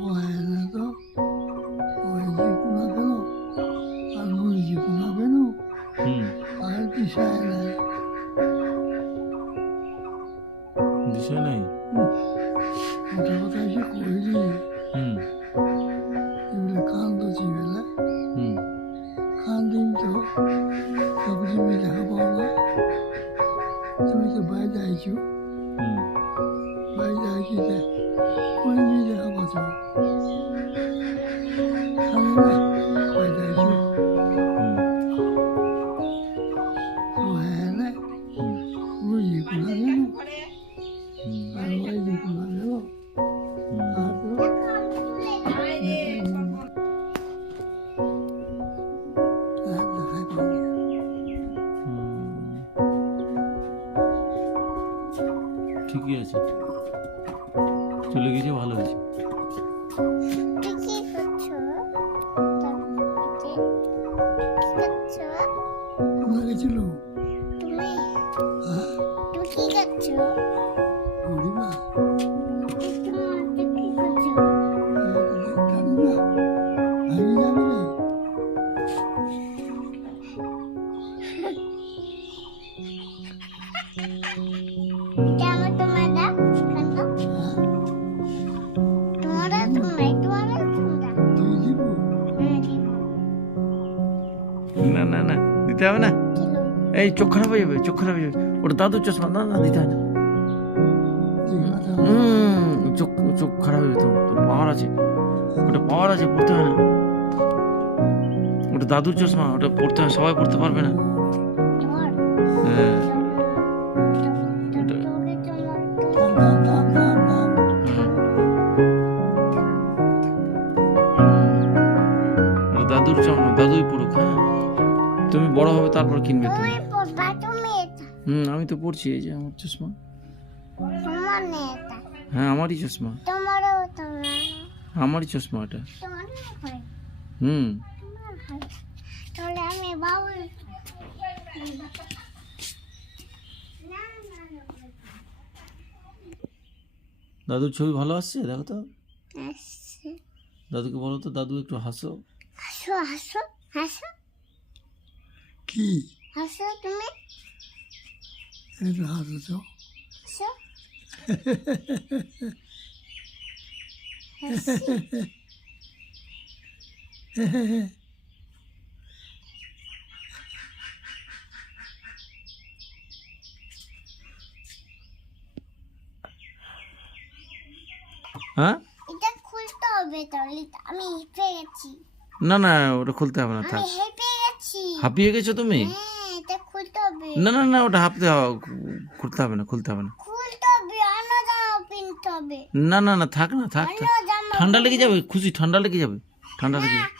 ও হয় না তো ওই জিপুনা কেন আর মুই জিপুনা কেন আর দিশায় নাই দিশা নাই। ওটা কথা এসে কইলি এগুলো কান্দছি বেলা কান্দিন তো সবজি মিলে খাবো না তুমি তো বাইরে আইছো বাইরে আইছি যে কই মিলে খাবো তো খালি না বাইরে আইছো ও হ্যাঁ না মুই জিপুনা কেন আর ওই জিপুনা কেন আর তো আর দেখাই পাবো ঠিকই আছে, চলে গেছে, ভালো হয়েছে। তুই কি করছো? কোথায় গেছিল তুমি হ্যাঁ তুই কি করছো? বুড়িমা তুই কি করছো? জানি না আমি যাবে না এটা আমার তোমার দাও কান্দ তোমার তুই দিব না না না, দিতে হবে না। কিলো এই চোখ খারাপ হয়ে যাবে, চোখ খারাপ হয়ে যাবে। ওটা দাদুর চশমা, না না দিতে হয় না। চোখ চোখ খারাপ হয়ে যেত, তোর পাওয়ার আছে, ওটা পাওয়ার আছে, পড়তে হয় না। ওটা দাদুর চশমা, ওটা পড়তে হয়, সবাই পড়তে পারবে না। তোমার হ্যাঁ, ওটা দাদুর চশমা, দাদুই পড়ুক। হ্যাঁ, তুমি বড় হবে তারপর কিনবে তুমি। তুমি পড়বা তুমি এটা আমি তো পড়ছি, এই যে আমার চশমা। তোমার নেই এটা হ্যাঁ, আমারই চশমা, তোমারও তোমার আমারই চশমা এটা। তোমার হয় তোমার হয় তাহলে আমি বাবু না না দাদুর ছবি ভালো আসছে, দেখো তো। আসছে দাদুকে বলো তো, দাদু একটু হাসো। হাসো হাসো হাসো কি হাসো তুমি এটা হাতে তো হাসো হাসি হ্যাঁ, এটা খুলতে হবে তাহলে আমি হেঁপে গেছি না না, ওটা খুলতে হবে না, থাক। আমি হেঁপে গেছি হাঁপিয়ে গেছো তুমি? হ্যাঁ এটা খুলতে হবে না না না, ওটা খুলতে হবে না, খুলতে হবে না। খুলতে হবে অন্য জামা কিনতে হবে না না না, থাক না, থাক অন্য থাক। জামা ঠান্ডা লেগে যাবে, খুশি, ঠান্ডা লেগে যাবে, ঠান্ডা লেগে যাবে।